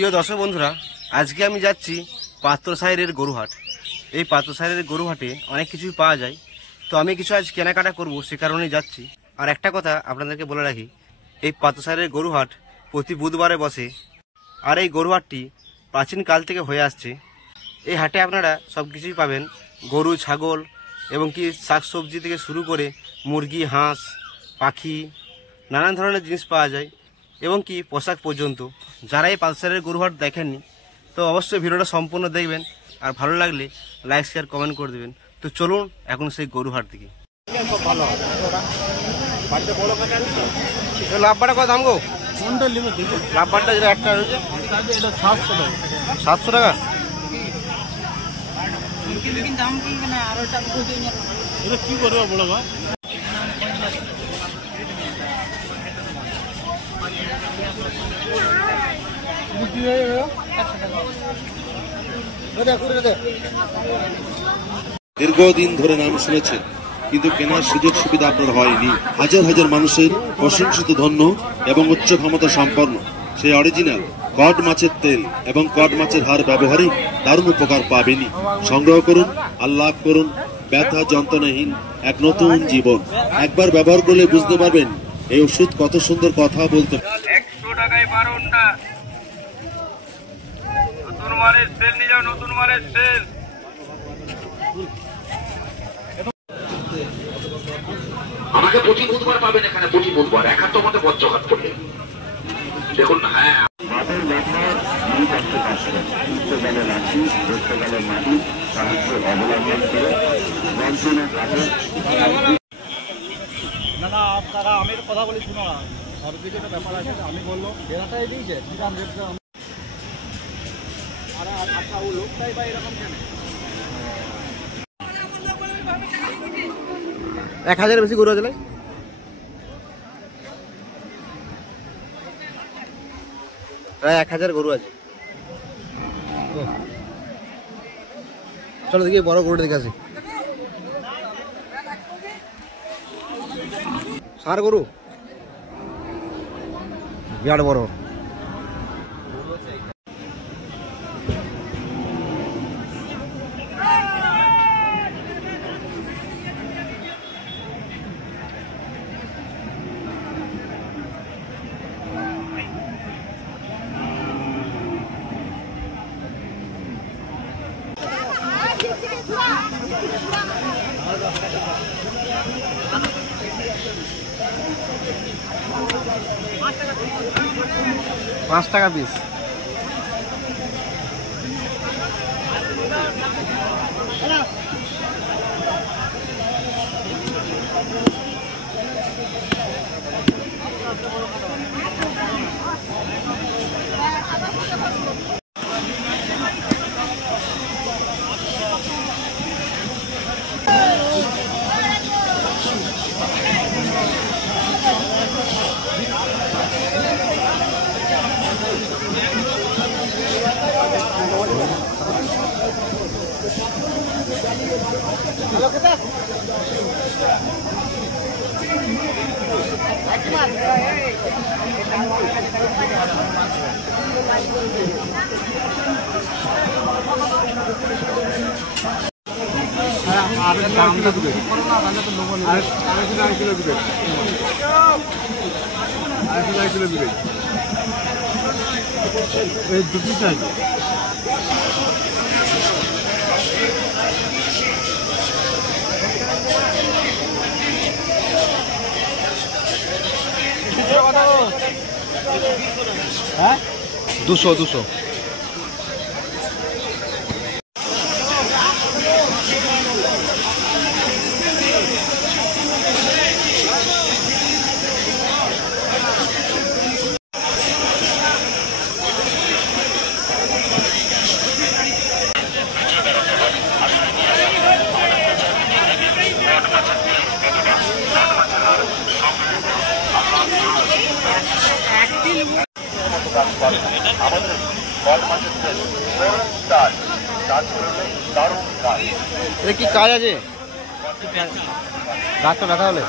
প্রিয় দর্শক বন্ধুরা, আজকে আমি যাচ্ছি পাত্রসাহেরের গরুহাট। এই পাত্রসাহেরের গরুহাটে অনেক কিছুই পাওয়া যায়, তো আমি কিছু আজ কেনাকাটা করব, সে কারণেই যাচ্ছি। আর একটা কথা আপনাদেরকে বলে রাখি, এই পাত্রসাহেরের গরুহাট প্রতি বুধবারে বসে। আর এই গরুহাটটি প্রাচীনকাল থেকে হয়ে আসছে। এই হাটে আপনারা সব কিছুই পাবেন, গরু, ছাগল এবং কি শাকসবজি থেকে শুরু করে মুরগি, হাঁস, পাখি, নানান ধরনের জিনিস পাওয়া যায় এবং কি পোশাক পর্যন্ত। যারা এই পাত্রসাহেরের গরুহাট দেখেননি, তো অবশ্যই ভিডিওটা সম্পূর্ণ দেখবেন, আর ভালো লাগলে লাইক, শেয়ার, কমেন্ট করে দেবেন। তো চলুন এখন সেই গরুহাট দিকে। লাভবারটা কত দাম গো? লাভবারটা যেটা একটা রয়েছে 700 টাকা। কি করবো বলো বা? দীর্ঘদিন ধরে নাম শুনেছেন, কিন্তু কেনার সুযোগ সুবিধা আপনার হয়নি। হাজার হাজার মানুষের প্রশংসিত, ধন্য এবং উচ্চ ক্ষমতা সম্পন্ন সেই অরিজিনাল কড মাছের তেল এবং কড মাছের হাড় ব্যবহারে দারুণ উপকার পাবেনই। সংগ্রহ করুন, আল্লাহ করুন ব্যথা যন্ত্রণাহীন এক নতুন জীবন। একবার ব্যবহার করলে বুঝতে পারবেন এই ওষুধ কত সুন্দর কথা বলতে। 100 টাকায় 12টা নতুন মালের সেল নিয়ে যাও, নতুন মালের সেল। আমাকে প্রতি বুধবার পাবেন এখানে, প্রতি বুধবার। এখন তো আমাদের বজ্রঘাত করলে দেখুন। হ্যাঁ, মাঠের ব্যবহার উচ্চকালে রাখি, উচ্চকালে মাটি সাহায্য অবলম্বন করে বঞ্চনা কাটে। না আপনারা আমি কথা বলি, শুনো না, সব কিছু একটা ব্যাপার আছে। আমি বললো বেড়াটাই দিয়েছে, আরে আচ্ছা ও লোকটাই বা এরকম কেন? 1000 বেশি গরু আছে? প্রায় 1000 গরু আছে। চলো দেখি বড় গরুটা দেখে আসি। ষাঁড় গরু বিরাট বড়। $5 পিস। দুটি চাই। হ্যাঁ 200। কি কাজ আছে? ডাক্তার ব্যথা হলে